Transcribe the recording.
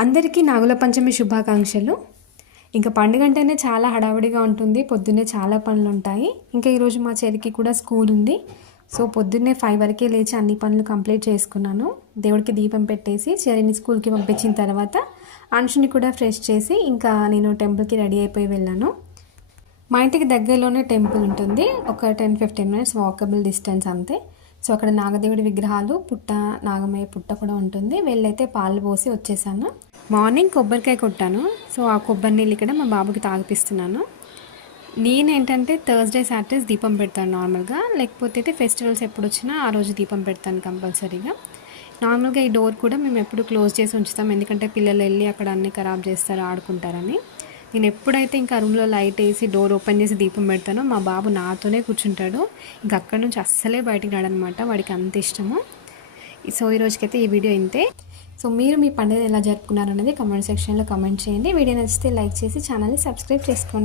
అందరికీ నాగుల పంచమి శుభాకాంక్షలు. ఇంకా పండుగ అంటేనే చాలా హడావిడిగా ఉంటుంది. పొద్దున్నే చాలా పనులు ఉంటాయి. ఇంకా ఈరోజు మా చెల్లికి కూడా స్కూల్ ఉంది. సో పొద్దున్నే 5 వరకే లేచి అన్ని పనులు కంప్లీట్ చేసుకున్నాను. దేవుడికి దీపం పెట్టేసి చెల్లిని స్కూల్కి పంపించిన తర్వాత అంశుని కూడా ఫ్రెష్ చేసి ఇంకా నేను టెంపుల్కి రెడీ అయిపోయి వెళ్ళాను. మా ఇంటికి దగ్గరలోనే టెంపుల్ ఉంటుంది. ఒక 10-15 మినిట్స్ వాకబుల్ డిస్టెన్స్ అంతే. సో అక్కడ నాగదేవుడి విగ్రహాలు, పుట్ట, నాగమయ్య పుట్ట కూడా ఉంటుంది. వెళ్ళైతే పాలు పోసి వచ్చేసాను. మార్నింగ్ కొబ్బరికాయ కొట్టాను. సో ఆ కొబ్బరి నీళ్ళు ఇక్కడ మా బాబుకి తాగిపిస్తున్నాను. నేనేంటంటే థర్స్డే సాటర్డేస్ దీపం పెడతాను నార్మల్గా. లేకపోతే అయితే ఫెస్టివల్స్ ఎప్పుడు వచ్చినా ఆ రోజు దీపం పెడతాను కంపల్సరీగా. నార్మల్గా ఈ డోర్ కూడా మేము ఎప్పుడు క్లోజ్ చేసి ఉంచుతాం. ఎందుకంటే పిల్లలు వెళ్ళి అక్కడ అన్నీ ఖరాబ్ చేస్తారు, ఆడుకుంటారని. నేను ఎప్పుడైతే ఇంకా రూమ్లో లైట్ వేసి డోర్ ఓపెన్ చేసి దీపం పెడతానో మా బాబు నాతోనే కూర్చుంటాడు. ఇంకా అక్కడ నుంచి అస్సలే బయటికి రాడనమాట. వాడికి అంత ఇష్టము. సో ఈరోజుకైతే ఈ వీడియో ఇంతే. సో మీరు మీ పండుగ ఎలా జరుపుకున్నారు అనేది కామెంట్ సెక్షన్లో కామెంట్ చేయండి. వీడియో నచ్చితే లైక్ చేసి ఛానల్ని సబ్స్క్రైబ్ చేసుకోండి.